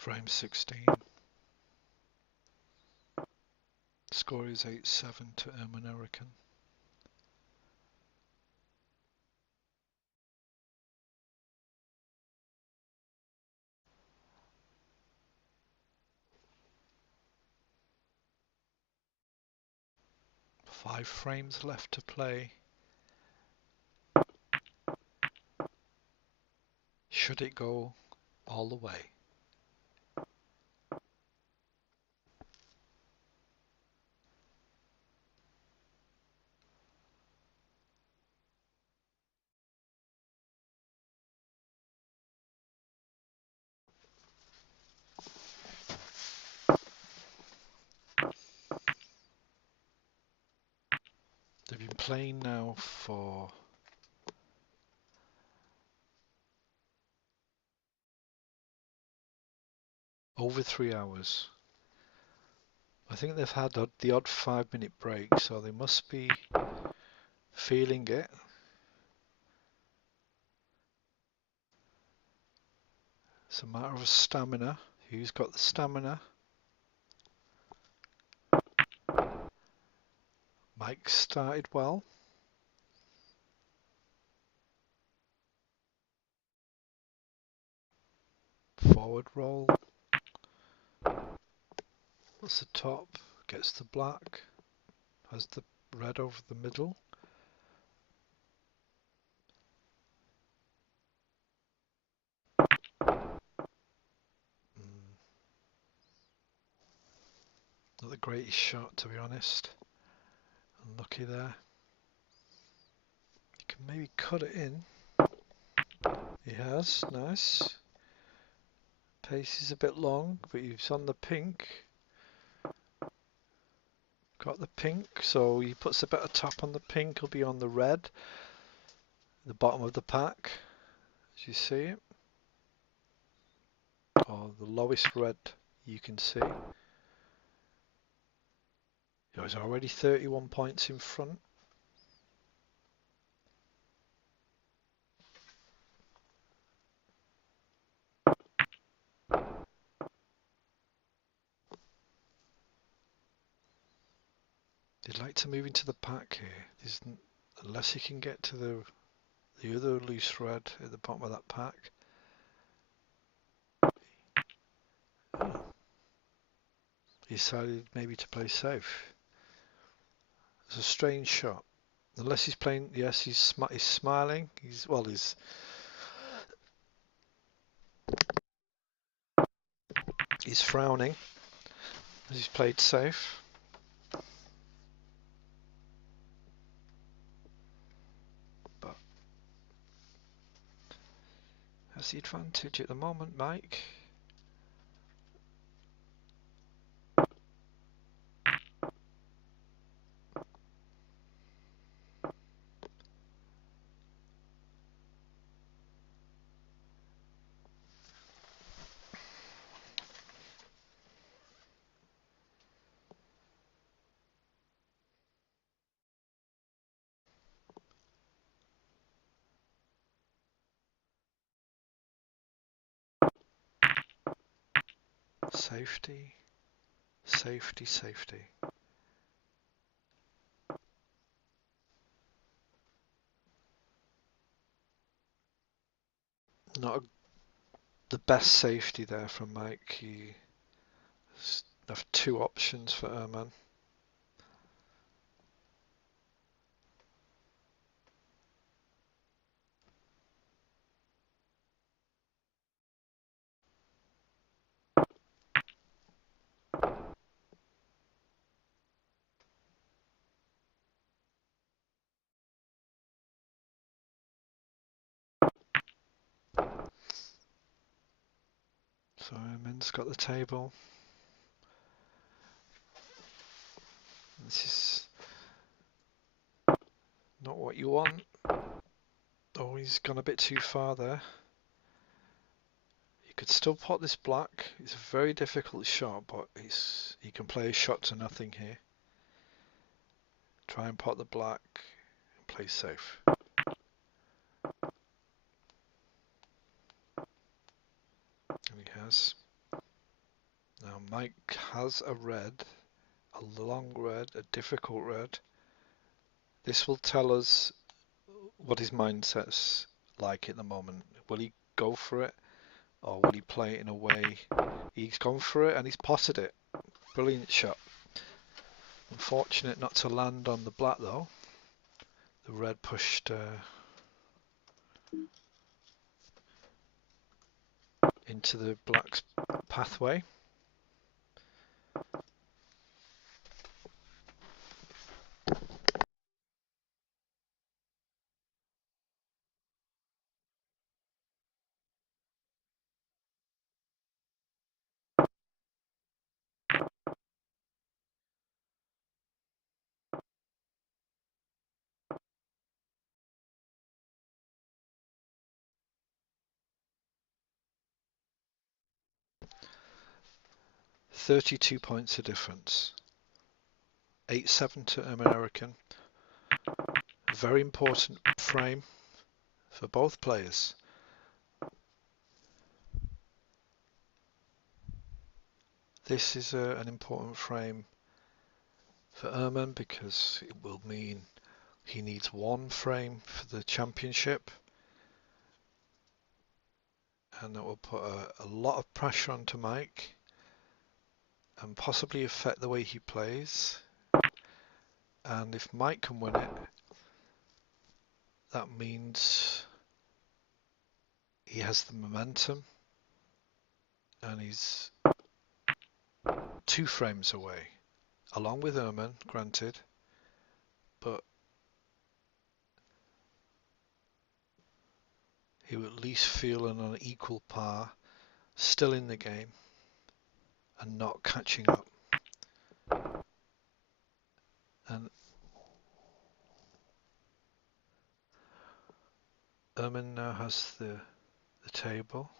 Frame 16. Score is 8-7 to American. Five frames left to play. Should it go all the way? They've been playing now for over 3 hours. I think they've had the odd 5-minute break, so they must be feeling it. It's a matter of stamina. Who's got the stamina? Mike started well. Forward roll. What's the top? Gets the black. Has the red over the middle. Not the greatest shot, to be honest. Unlucky there. You can maybe cut it in. He has, nice. Pace is a bit long, but he's on the pink. Got the pink, so he puts a bit of top on the pink, he'll be on the red. The bottom of the pack, as you see it. Or the lowest red you can see. He's already 31 points in front. They'd like to move into the pack here. Unless he can get to the other loose red at the bottom of that pack. Oh. He decided maybe to play safe. It's a strange shot. Unless he's playing, yes, he's smiling. He's frowning as he's played safe. But that's the advantage at the moment, Mike. Safety, safety, safety. Not the best safety there from Mike. He have 2 options for Erman. So Erman's got the table. This is not what you want. Oh, he's gone a bit too far there. He could still pot this black. It's a very difficult shot, but he can play a shot to nothing here. Try and pot the black and play safe. And he has. Mike has a red, a long red, a difficult red. This will tell us what his mindset's like at the moment. Will he go for it, or will he play it in a way? He's gone for it and he's potted it. Brilliant shot. Unfortunate not to land on the black though. The red pushed into the black's pathway. "32 points of difference. 8-7 to American. A very important frame for both players. This is an important frame for Ehrman because it will mean he needs one frame for the championship, and that will put a lot of pressure onto Mike and possibly affect the way he plays. And if Mike can win it, that means he has the momentum and he's 2 frames away, along with Ehrman, granted, but he will at least feel on an equal par, still in the game and not catching up. And Ehrman now has the table,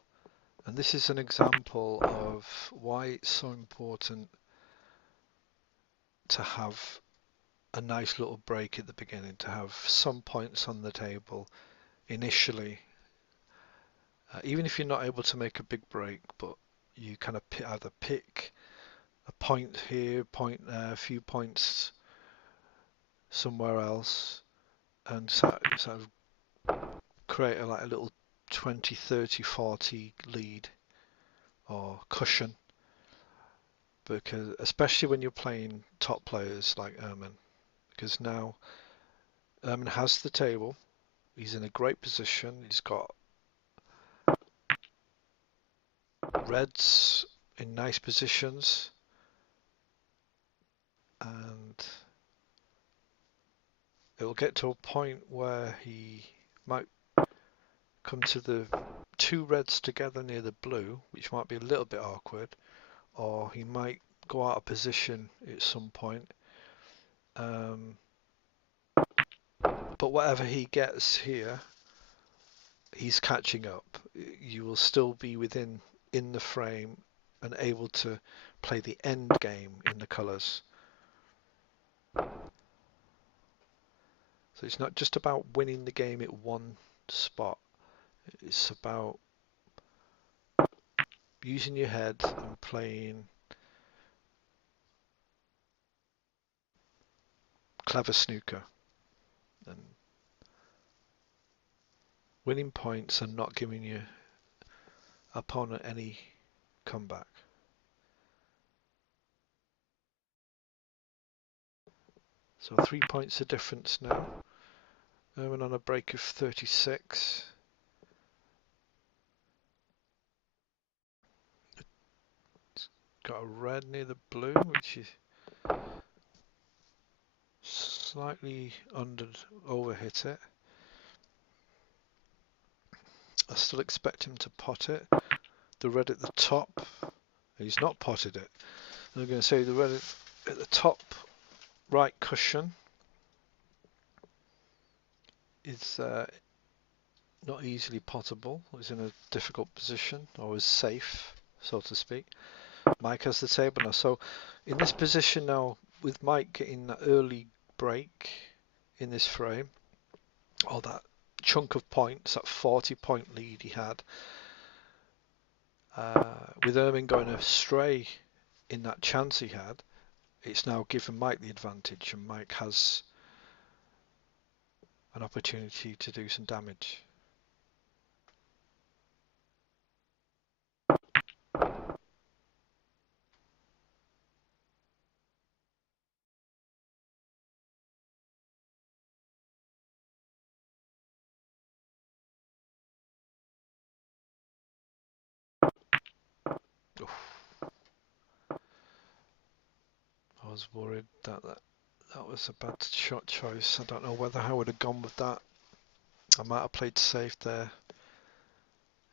and this is an example of why it's so important to have a nice little break at the beginning, to have some points on the table initially, even if you're not able to make a big break, but you kind of either pick a point here, point there, a few points somewhere else, and sort of create a little 20, 30, 40 lead or cushion, because especially when you're playing top players like Ehrman, because now Ehrman has the table, he's in a great position, he's got reds in nice positions, and it will get to a point where he might come to the 2 reds together near the blue, which might be a little bit awkward, or he might go out of position at some point. But whatever he gets here, he's catching up. You will still be in the frame and able to play the end game in the colours. So it's not just about winning the game at one spot. It's about using your head and playing clever snooker and winning points and not giving your opponent any comeback. So 3 points of difference now. Ehrman on a break of 36. Got a red near the blue, which is slightly overhit it. I still expect him to pot it. The red at the top, he's not potted it. I'm going to say the red at the top right cushion is not easily pottable. It's in a difficult position, or is safe, so to speak. Mike has the table now. So in this position now, with Mike getting that early break in this frame, or that chunk of points, that 40-point lead he had, with Ehrman going astray in that chance he had, it's now given Mike the advantage, and Mike has an opportunity to do some damage. Oof. I was worried that was a bad shot choice. I don't know whether I would have gone with that. I might have played safe there.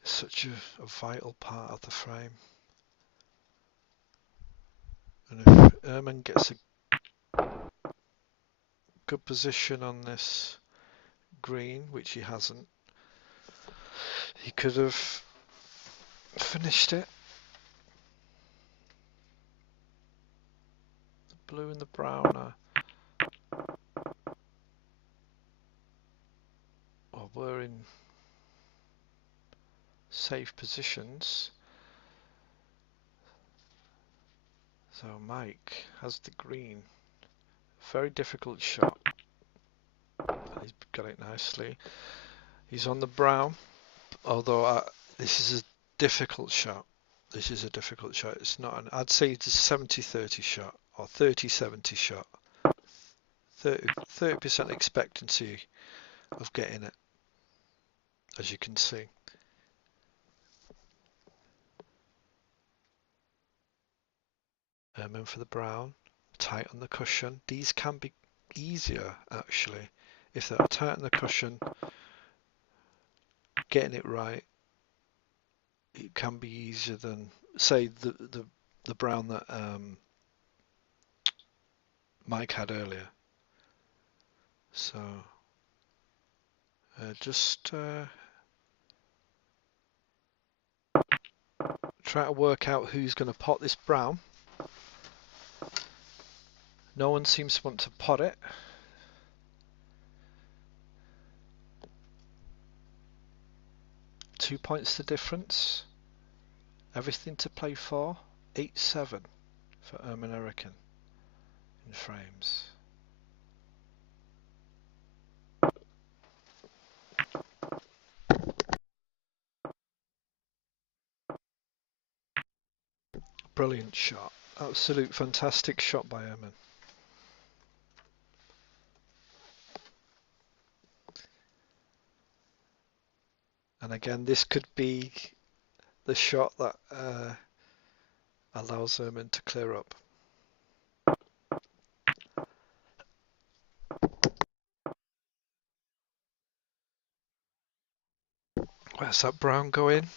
It's such a vital part of the frame. And if Ehrman gets a good position on this green, which he hasn't, he could have finished it. The blue and the brown were in safe positions. So Mike has the green. Very difficult shot. He's got it nicely. He's on the brown, although this is a difficult shot. This is a difficult shot. It's not an, I'd say it's a 70-30 shot or 30-70 shot. 30% expectancy of getting it, as you can see. In for the brown, tight on the cushion. These can be easier actually if they're tight on the cushion. Getting it right, it can be easier than say the brown that Mike had earlier. So just try to work out who's going to pot this brown. No one seems to want to pot it. Two points the difference. Everything to play for. 8-7 for American in frames. Brilliant shot. Absolute fantastic shot by Ehrman. And again, this could be the shot that allows Ehrman to clear up. Where's that brown going?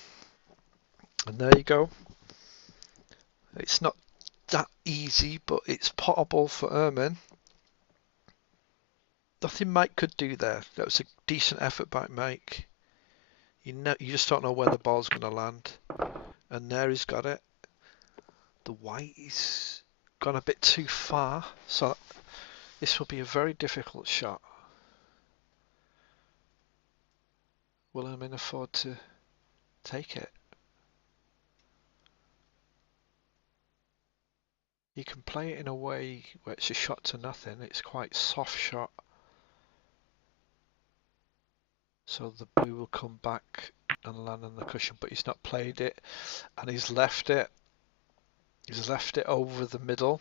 And there you go. It's not that easy, but it's potable for Ehrman. Nothing Mike could do there. That was a decent effort by Mike. You just don't know where the ball's going to land. And there he's got it. The white is gone a bit too far, so this will be a very difficult shot. Will Ehrman afford to take it? You can play it in a way where it's a shot to nothing. It's quite soft shot. So the blue will come back and land on the cushion, but he's not played it, and he's left it. He's left it over the middle.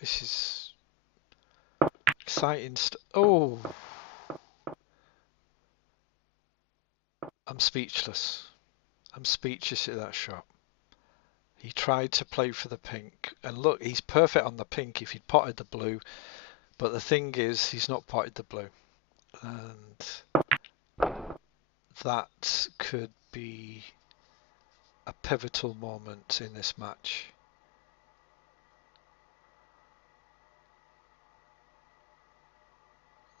This is exciting stuff. Oh, I'm speechless. I'm speechless at that shot. He tried to play for the pink, and look, he's perfect on the pink if he'd potted the blue, but the thing is, he's not potted the blue, and that could be a pivotal moment in this match.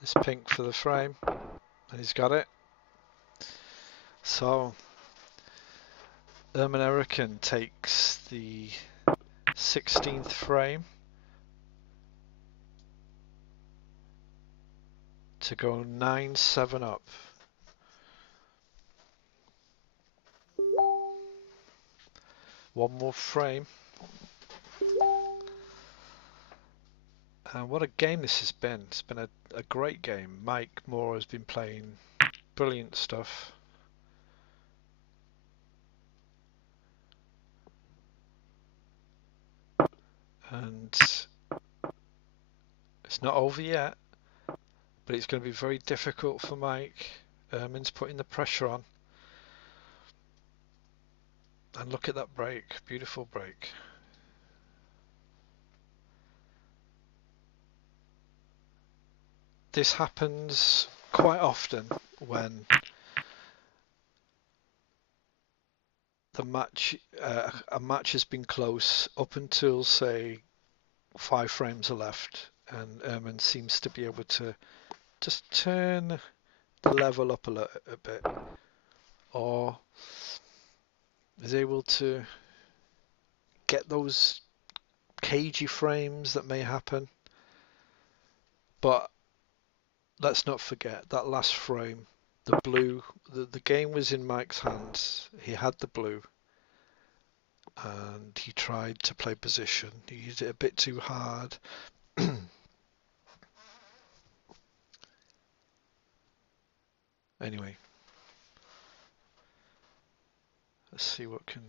This pink for the frame, and he's got it. So American takes the 16th frame to go 9-7 up. One more frame. And what a game this has been. It's been a great game. Mike Moore has been playing brilliant stuff. And it's not over yet, but it's going to be very difficult for Mike. Ermin's putting the pressure on. And look at that break. Beautiful break. This happens quite often when the match, a match has been close up until, say, 5 frames are left, and Ermin seems to be able to just turn the level up a bit, or is able to get those cagey frames that may happen. But let's not forget that last frame, the blue, the game was in Mike's hands. He had the blue, and he tried to play position. He used it a bit too hard. Anyway, let's see what can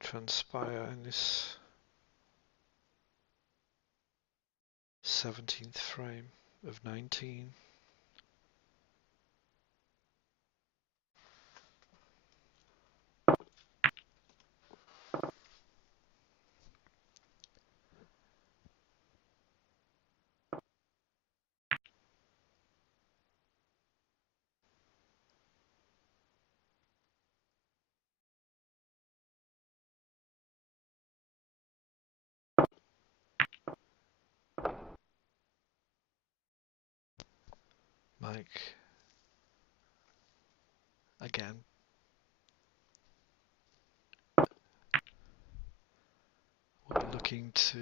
transpire in this 17th frame of 19. Mike again. We'll be looking to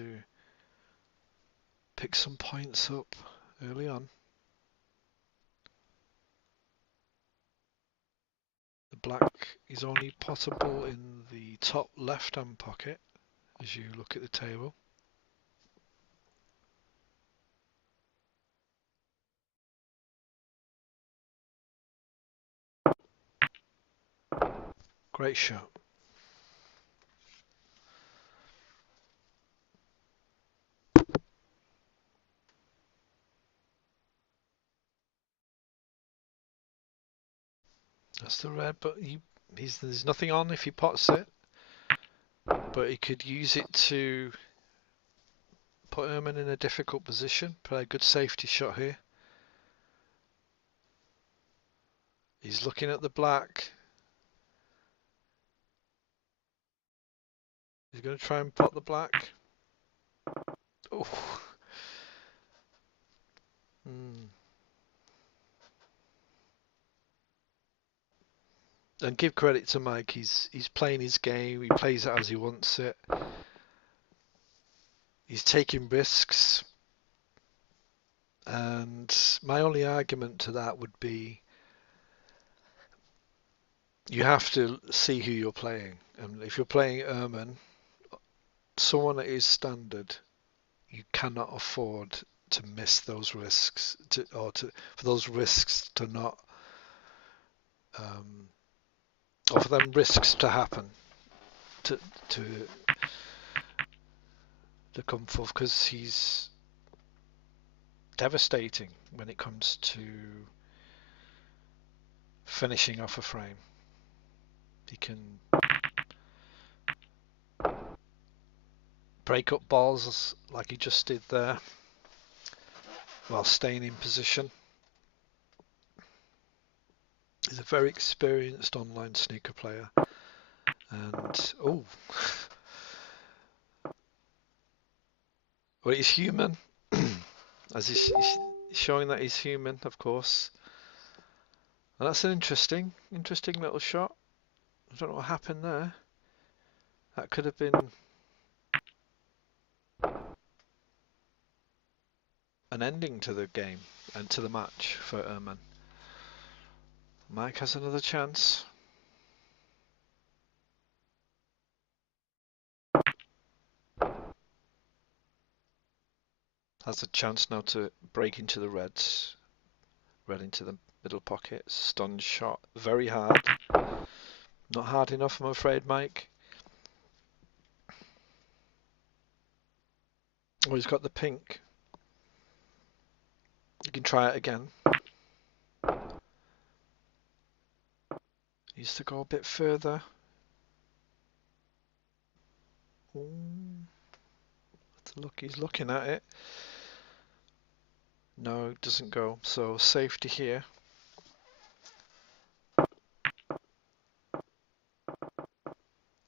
pick some points up early on. The black is only possible in the top left-hand pocket as you look at the table. Great shot. That's the red, but there's nothing on if he pots it. But he could use it to put Ermin in a difficult position. Play a good safety shot here. He's looking at the black. He's going to try and pot the black. Oh. And give credit to Mike. He's playing his game. He plays it as he wants it. He's taking risks. And my only argument to that would be you have to see who you're playing. And if you're playing Ermin, someone that is standard, you cannot afford to miss those risks, for those risks to not, or for them risks to happen, to come forth, because he's devastating when it comes to finishing off a frame. He can break up balls like he just did there while staying in position. He's a very experienced online snooker player, and well, he's human, as he's showing that he's human, of course. And that's an interesting little shot. I don't know what happened there. That could have been an ending to the game and to the match for Ermin. Mike has another chance. Has a chance now to break into the reds. Red into the middle pocket. Stun shot. Very hard. Not hard enough, I'm afraid, Mike. Oh, he's got the pink. You can try it again. Needs to go a bit further. Ooh. Look, he's looking at it. No, it doesn't go. So safety here.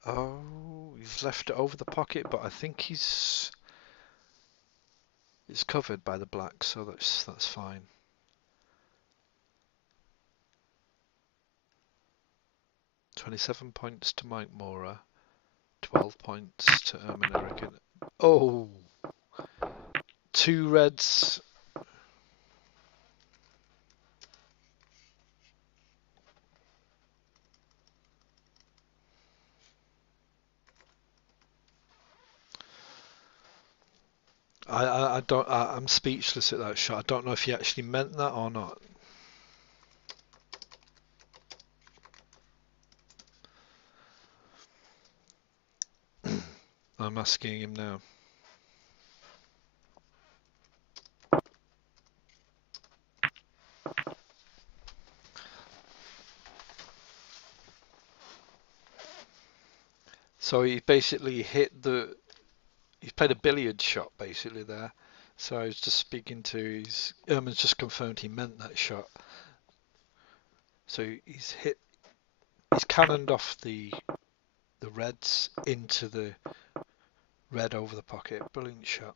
Oh, he's left it over the pocket, but I think it's covered by the black, so that's fine. £27 points to Mike Mora, 12 points to Erman Eric. Oh, two reds. I don't. I'm speechless at that shot. I don't know if he actually meant that or not. I'm asking him now. So he basically he played a billiard shot basically there. So I was just speaking to Erman's just confirmed he meant that shot. So he's cannoned off the reds into the red over the pocket. Brilliant shot.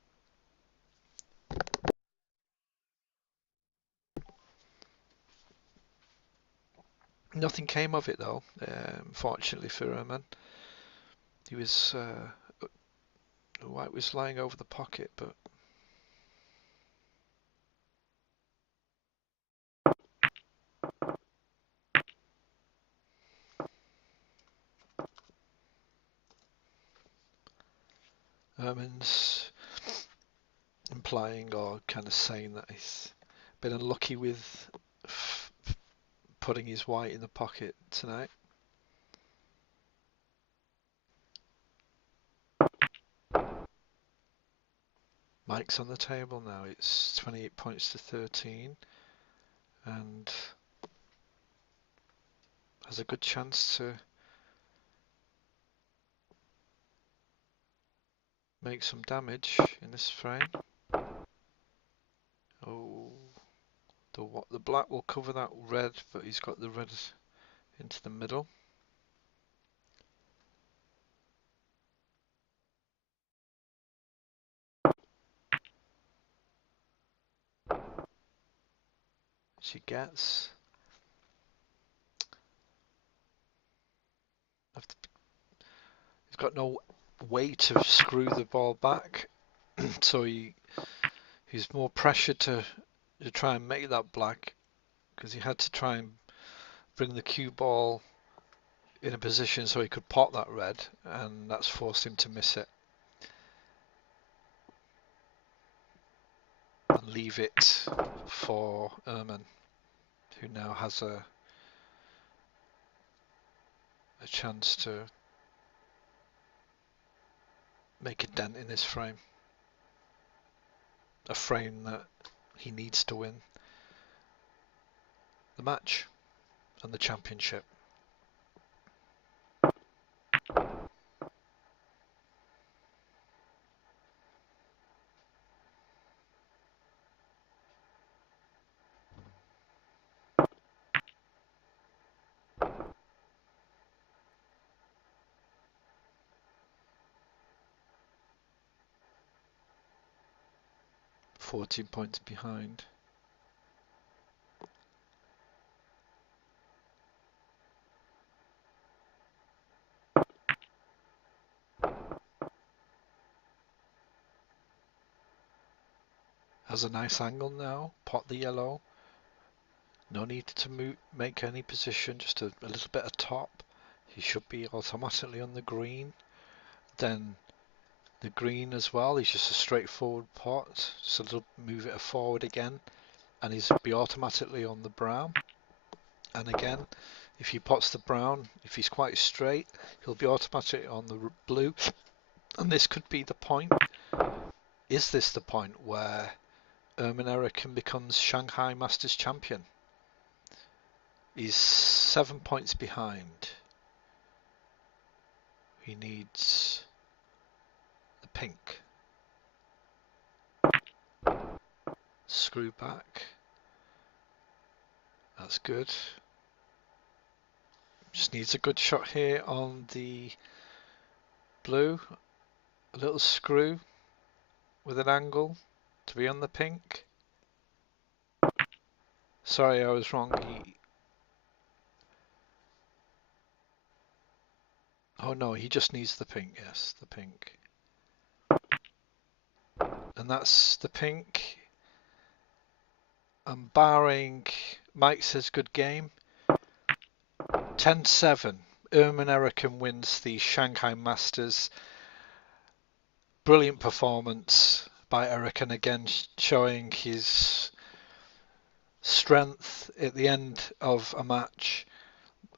Nothing came of it though, fortunately for Erman. He was the white was lying over the pocket, but Erman's implying or kind of saying that he's been unlucky with putting his white in the pocket tonight. Mike's on the table now. It's 28 points to 13 and has a good chance to make some damage in this frame. Oh, the black will cover that red, but he's got the red into the middle. She gets. He's got no way to screw the ball back, so he's more pressured to try and make that black because he had to try and bring the cue ball in a position so he could pot that red, and that's forced him to miss it and leave it for Erman, who now has a chance to make a dent in this frame, a frame that he needs to win the match and the championship. "14 points behind. Has a nice angle now. Pot the yellow. No need to make any position, just a little bit of top. He should be automatically on the green. Then the green as well. He's just a straightforward pot. Just a little move it forward again, and he's be automatically on the brown. And again, if he pots the brown, if he's quite straight, he'll be automatically on the blue. And this could be the point. Is this the point where Ermin becomes Shanghai Masters champion? He's 7 points behind. He needs the pink. Screw back. That's good. Just needs a good shot here on the blue. A little screw with an angle to be on the pink. Sorry, I was wrong. Oh no, he just needs the pink. Yes, the pink. And that's the pink. And barring Mike says good game. 10-7. Ermin wins the Shanghai Masters. Brilliant performance by Ericsson again, showing his strength at the end of a match.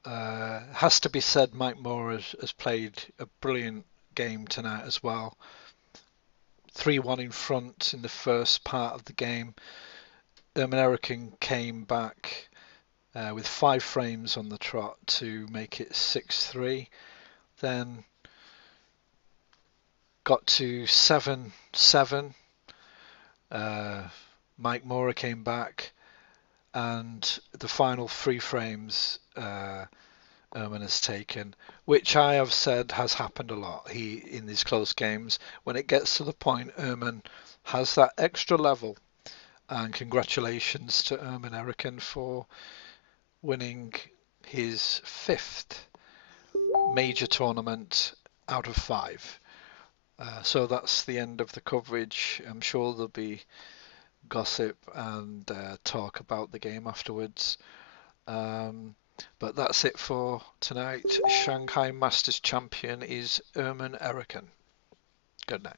Has to be said, Mike Moore has played a brilliant game tonight as well. 3-1 in front in the first part of the game. Ermin came back with 5 frames on the trot to make it 6-3. Then got to 7-7. Mike Moore came back, and the final 3 frames Ermin has taken, which I have said has happened a lot. In these close games, when it gets to the point, Ermin has that extra level. And congratulations to Ermin for winning his 5th major tournament out of 5. So that's the end of the coverage. I'm sure there'll be gossip and talk about the game afterwards. But that's it for tonight. Shanghai Masters champion is Ermin. Good night.